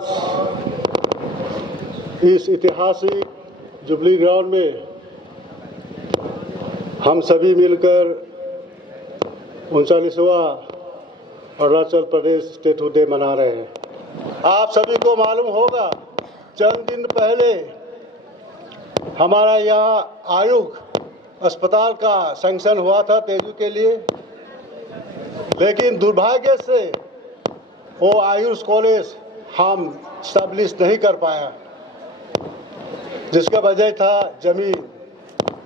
आज इस ऐतिहासिक जुबली ग्राउंड में हम सभी मिलकर 39वां अरुणाचल प्रदेश स्टेटहुड डे मना रहे हैं। आप सभी को मालूम होगा, चंद दिन पहले हमारा यहाँ आयुष अस्पताल का सैंक्शन हुआ था तेजू के लिए, लेकिन दुर्भाग्य से वो आयुष कॉलेज हम स्टैब्लिश नहीं कर पाया, जिसका वजह था जमीन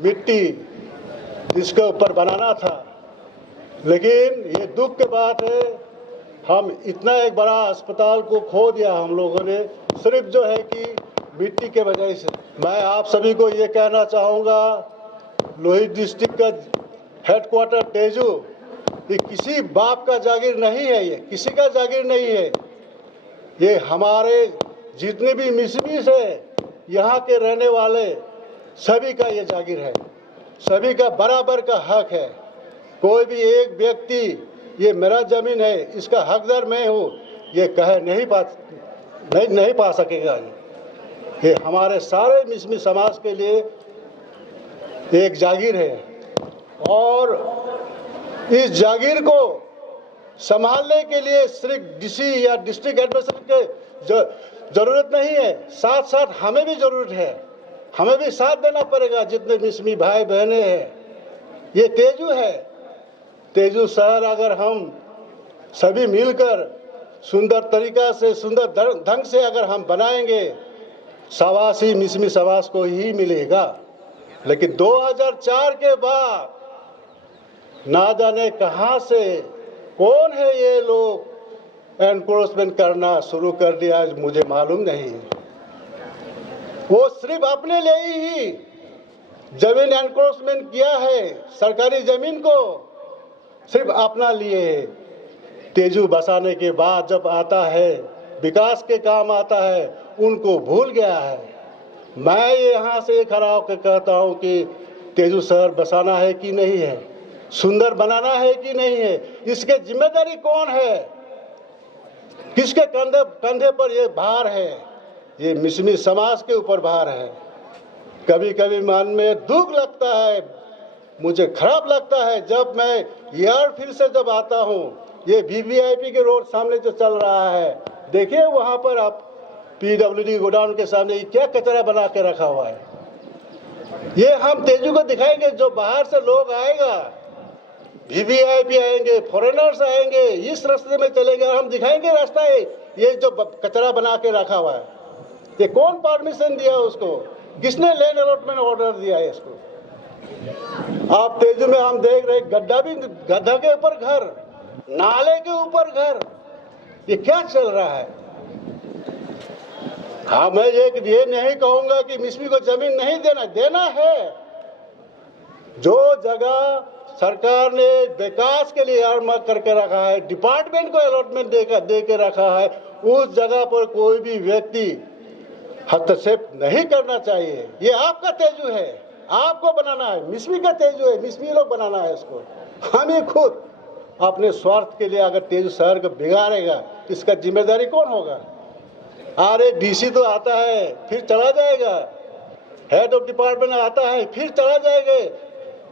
मिट्टी जिसके ऊपर बनाना था। लेकिन ये दुख की बात है, हम इतना एक बड़ा अस्पताल को खो दिया हम लोगों ने, सिर्फ जो है कि मिट्टी के वजह से। मैं आप सभी को ये कहना चाहूँगा, लोहित डिस्ट्रिक्ट का हेडक्वार्टर तेजू ये किसी बाप का जागीर नहीं है, ये किसी का जागीर नहीं है। ये हमारे जितने भी मिसमिस है, यहाँ के रहने वाले सभी का ये जागीर है, सभी का बराबर का हक है। कोई भी एक व्यक्ति ये मेरा ज़मीन है, इसका हकदार मैं हूँ, ये कह नहीं पा सकेगा। ये हमारे सारे मिसमी समाज के लिए एक जागीर है, और इस जागीर को संभालने के लिए सिर्फ डीसी या डिस्ट्रिक्ट एडमिनिस्ट्रेशन के ज़रूरत नहीं है, साथ साथ हमें भी ज़रूरत है। हमें भी साथ देना पड़ेगा, जितने मिसमी भाई बहनें हैं। ये तेजू है, तेजू शहर अगर हम सभी मिलकर सुंदर तरीका से, सुंदर ढंग से अगर हम बनाएंगे, सवासी मिसमी समाज को ही मिलेगा। लेकिन 2004 के बाद ना जाने कहां से कौन है ये लोग एनक्रोचमेंट करना शुरू कर दिया, मुझे मालूम नहीं। वो सिर्फ अपने लिए ही जमीन एनक्रोचमेंट किया है, सरकारी जमीन को सिर्फ अपना लिए है। तेजू बसाने के बाद जब आता है, विकास के काम आता है, उनको भूल गया है। मैं यहाँ से खड़ा होकर कहता हूँ कि तेजू शहर बसाना है कि नहीं है, सुंदर बनाना है कि नहीं है, इसके जिम्मेदारी कौन है, किसके कंधे पर ये भार है? ये मिसमी समाज के ऊपर भार है। कभी कभी मन में दुख लगता है, मुझे खराब लगता है, जब मैं एयरफील्ड से जब आता हूँ, ये वीवीआईपी के रोड सामने जो चल रहा है, देखिए वहाँ पर आप पीडब्ल्यूडी गोडाउन के सामने क्या कचरा बना के रखा हुआ है। ये हम तेजू को दिखाएंगे, जो बाहर से लोग आएगा, वीवीआईपी आएंगे, फॉरेनर्स आएंगे, इस रास्ते में चलेंगे, हम दिखाएंगे रास्ता है, ये जो कचरा बना के रखा हुआ है, ये कौन परमिशन दिया उसको, किसने लैंड अलॉटमेंट ऑर्डर दिया है इसको? आप तेजू में हम देख रहे गड्ढा के ऊपर घर, नाले के ऊपर घर, ये क्या चल रहा है? हाँ, मैं ये नहीं कहूंगा कि मिसमी को जमीन नहीं देना है। जो जगह सरकार ने विकास के लिए इयारमार्क करके रखा है, डिपार्टमेंट को अलॉटमेंट दे के रखा है, उस जगह पर कोई भी व्यक्ति हस्तक्षेप नहीं करना चाहिए। ये आपका तेजू है, आपको बनाना है, मिसमी का तेजू है, मिसमी लोग बनाना है इसको। हमें खुद अपने स्वार्थ के लिए अगर तेजू शहर को बिगाड़ेगा, इसका जिम्मेदारी कौन होगा? अरे डीसी तो आता है फिर चला जाएगा, हेड ऑफ डिपार्टमेंट आता है फिर चला जाएगा।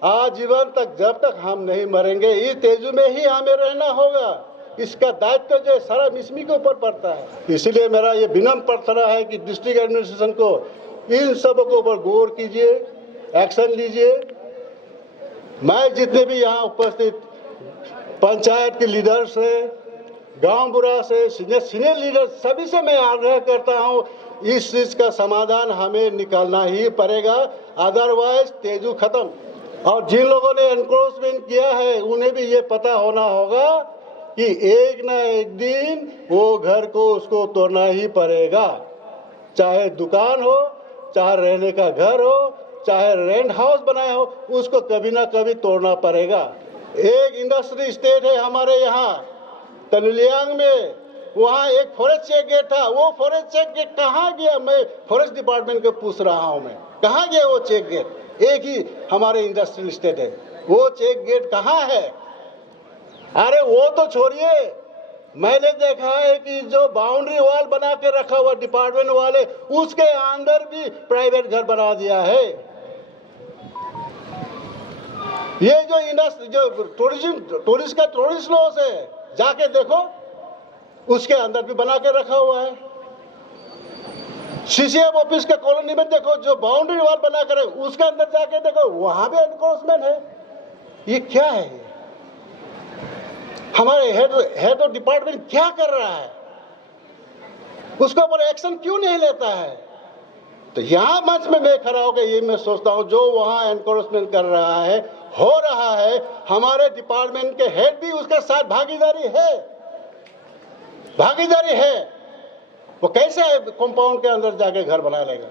आजीवन तक, जब तक हम नहीं मरेंगे, इस तेजू में ही हमें रहना होगा। इसका दायित्व जो है सारा मिसमी के ऊपर पड़ता है। इसलिए मेरा ये विनम्र प्रार्थना है कि डिस्ट्रिक्ट एडमिनिस्ट्रेशन को इन सब के ऊपर गौर कीजिए, एक्शन लीजिए। मैं जितने भी यहाँ उपस्थित पंचायत के लीडर्स है, गांव बुरा से सीनियर लीडर, सभी से मैं आग्रह करता हूँ, इस चीज का समाधान हमें निकालना ही पड़ेगा, अदरवाइज तेजू खत्म। और जिन लोगों ने एनक्रोचमेंट किया है, उन्हें भी ये पता होना होगा कि एक ना एक दिन वो घर को उसको तोड़ना ही पड़ेगा। चाहे दुकान हो, चाहे रहने का घर हो, चाहे रेंट हाउस बनाया हो, उसको कभी ना कभी तोड़ना पड़ेगा। एक इंडस्ट्री स्टेट है हमारे यहाँ तनुलियांग में, वहाँ एक फॉरेस्ट चेक गेट था, वो फॉरेस्ट चेक गेट कहाँ गया? मैं फॉरेस्ट डिपार्टमेंट को पूछ रहा हूँ, मैं कहाँ गया वो चेक गेट? एक ही हमारे इंडस्ट्रियल स्टेट है, वो चेक गेट कहाँ है? अरे वो तो छोड़िए, मैंने देखा है कि जो बाउंड्री वॉल बना के रखा हुआ डिपार्टमेंट वाले, उसके अंदर भी प्राइवेट घर बना दिया है। ये जो टूरिस्ट लॉस है, जाके देखो, उसके अंदर भी बना के रखा हुआ है। सीसीएफ ऑफिस के कॉलोनी में देखो, जो बाउंड्री वॉल बना कर उसके अंदर जाके देखो, वहां भी एनक्रोचमेंट है। ये क्या है? हमारे हेड ऑफ डिपार्टमेंट क्या कर रहा है? उसके ऊपर एक्शन क्यों नहीं लेता है? तो यहां मंच में मैं खड़ा होकर ये मैं सोचता हूं, जो वहां एनक्रोचमेंट कर रहा है, हो रहा है, हमारे डिपार्टमेंट के हेड भी उसके साथ भागीदारी है। वो कैसे कंपाउंड के अंदर जाके घर बना लेगा?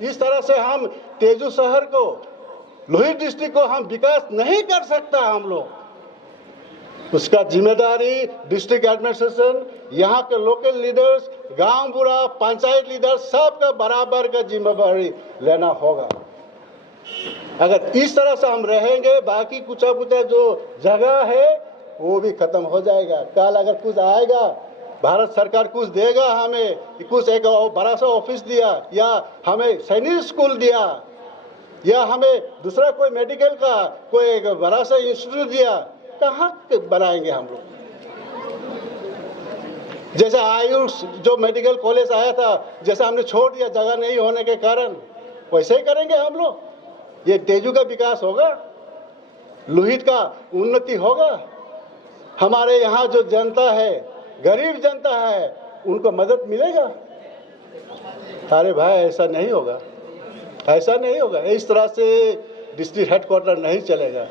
इस तरह से हम तेजू शहर को, लोहित डिस्ट्रिक्ट को हम विकास नहीं कर सकता हम लोग। उसका जिम्मेदारी डिस्ट्रिक्ट एडमिनिस्ट्रेशन, यहाँ के लोकल लीडर्स, गांव बुरा, पंचायत लीडर, सबका बराबर का जिम्मेदारी लेना होगा। अगर इस तरह से हम रहेंगे, बाकी कुछ जो जगह है वो भी खत्म हो जाएगा। कल अगर कुछ आएगा, भारत सरकार कुछ देगा हमें, कुछ एक बड़ा सा ऑफिस दिया, या हमें सैनिक स्कूल दिया, या हमें दूसरा कोई मेडिकल का कोई एक बड़ा सा इंस्टीट्यूट दिया, कहाँ बनाएंगे हम लोग? जैसे आयुष जो मेडिकल कॉलेज आया था, जैसा हमने छोड़ दिया जगह नहीं होने के कारण, वैसे ही करेंगे हम लोग। ये तेजू का विकास होगा, लोहित का उन्नति होगा। हमारे यहाँ जो जनता है, गरीब जनता है, उनको मदद मिलेगा। अरे भाई, ऐसा नहीं होगा। इस तरह से डिस्ट्रिक्ट हेडक्वार्टर नहीं चलेगा।